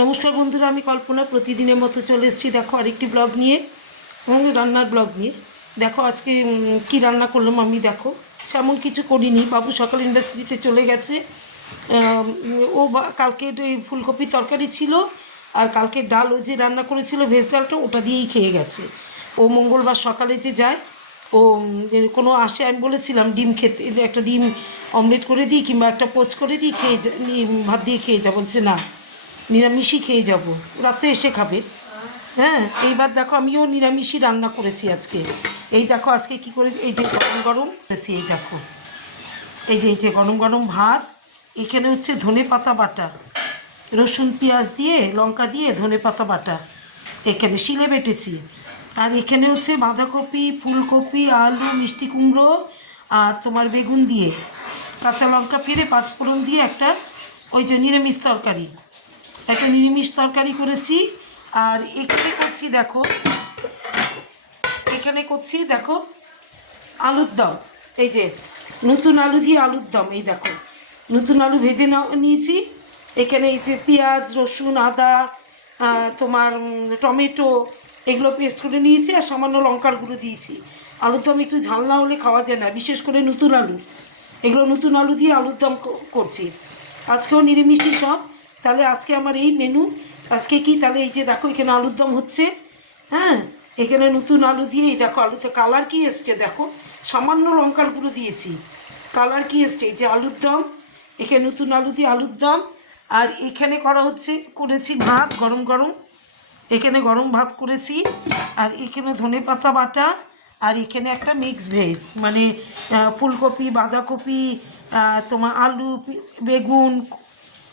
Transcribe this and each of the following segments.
নমস্কার বন্ধুরা, আমি কল্পনা প্রতিদিনের মতো চলে এসেছি। দেখো আরেকটি ব্লগ নিয়ে, রান্নার ব্লগ নিয়ে। দেখো আজকে কি রান্না করলাম আমি। দেখো সেমন কিছু করিনি, বাবু সকাল ইন্ডাস্ট্রিতে চলে গেছে। ও কালকের ফুলকপি তরকারি ছিল, আর কালকের ডাল ও যে রান্না করেছিল ভেজ ডালটা, ওটা দিয়েই খেয়ে গেছে। ও মঙ্গলবার সকালে যে যায়, ও কোনো আসে, আমি বলেছিলাম ডিম খেতে, একটা ডিম অমলেট করে দিই কিংবা একটা পোচ করে দিই, খেয়ে ভাত দিয়ে খেয়ে যা। বলছে না, নিরামিষই খেয়ে যাব, রাতে এসে খাবে। হ্যাঁ, এইবার দেখো আমিও নিরামিষই রান্না করেছি আজকে। এই দেখো আজকে কি করেছি, এই যে গরম গরম করেছি, এই দেখো এই যে গরম গরম ভাত। এখানে হচ্ছে ধনে পাতা বাটা, রসুন পেঁয়াজ দিয়ে লঙ্কা দিয়ে ধনে পাতা বাটা, এখানে শিলে বেটেছি। আর এখানে হচ্ছে বাঁধাকপি, ফুলকপি, আলু, মিষ্টি কুমড়ো আর তোমার বেগুন দিয়ে কাঁচা লঙ্কা পেরে পাঁচফোড়ন দিয়ে একটা ওই যে নিরামিষ তরকারি, একটা নিরামিষ তরকারি করেছি। আর এখানে করছি দেখো, আলুর দম। এই যে নতুন আলু দিয়ে আলুর দম। এই দেখো নতুন আলু ভেজে নিয়েছি। এখানে এই যে পেঁয়াজ, রসুন, আদা, তোমার টমেটো, এগুলো পেস্ট করে নিয়েছি, আর সামান্য লঙ্কার গুঁড়ো দিয়েছি। আলুর দম একটু ঝাল না হলে খাওয়া যায় না, বিশেষ করে নতুন আলু। এগুলো নতুন আলু দিয়ে আলুর দম করছি। আজকেও নিরামিষই সব। তাহলে আজকে আমার এই মেনু। আজকে কি তাহলে, এই যে দেখো এখানে আলুর দম হচ্ছে। হ্যাঁ, এখানে নতুন আলু দিয়ে, এই দেখো আলুতে কালার কি এসছে, দেখো সামান্য লঙ্কার গুঁড়ো দিয়েছি, কালার কি এসছে। এই যে আলুর দম, এখানে নতুন আলু দিয়ে আলুর দম। আর এখানে করেছি ভাত গরম গরম, এখানে গরম ভাত করেছি। আর এখানে ধনে পাতা বাটা, আর এখানে একটা মিক্স ভেজ, মানে ফুলকপি, বাঁধাকপি, তোমার আলু, বেগুন,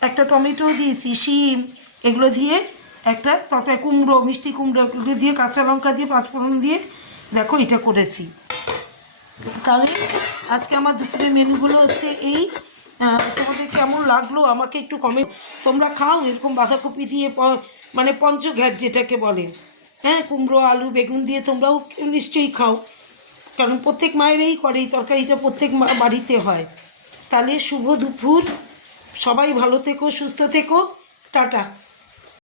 একটা টমেটো দিয়েছি, শিম, এগুলো দিয়ে একটা তরকারি, কুমড়ো, মিষ্টি কুমড়ো, এগুলো দিয়ে কাঁচা লঙ্কা দিয়ে পাঁচফোড়ন দিয়ে দেখো এটা করেছি। তাহলে আজকে আমার দুপুরের মেনুগুলো হচ্ছে এই। তোমাদের কেমন লাগলো আমাকে একটু কমেন্ট। তোমরা খাও এরকম বাঁধাকপি দিয়ে, মানে পঞ্চঘ্যাট যেটাকে বলে। হ্যাঁ, কুমড়ো, আলু, বেগুন দিয়ে তোমরাও নিশ্চয়ই খাও, কারণ প্রত্যেক মায়েরই করে এই তরকারিটা, প্রত্যেক বাড়িতে হয়। তাহলে শুভ দুপুর, সবাই ভালো থেকো, সুস্থ থেকো, টাটা।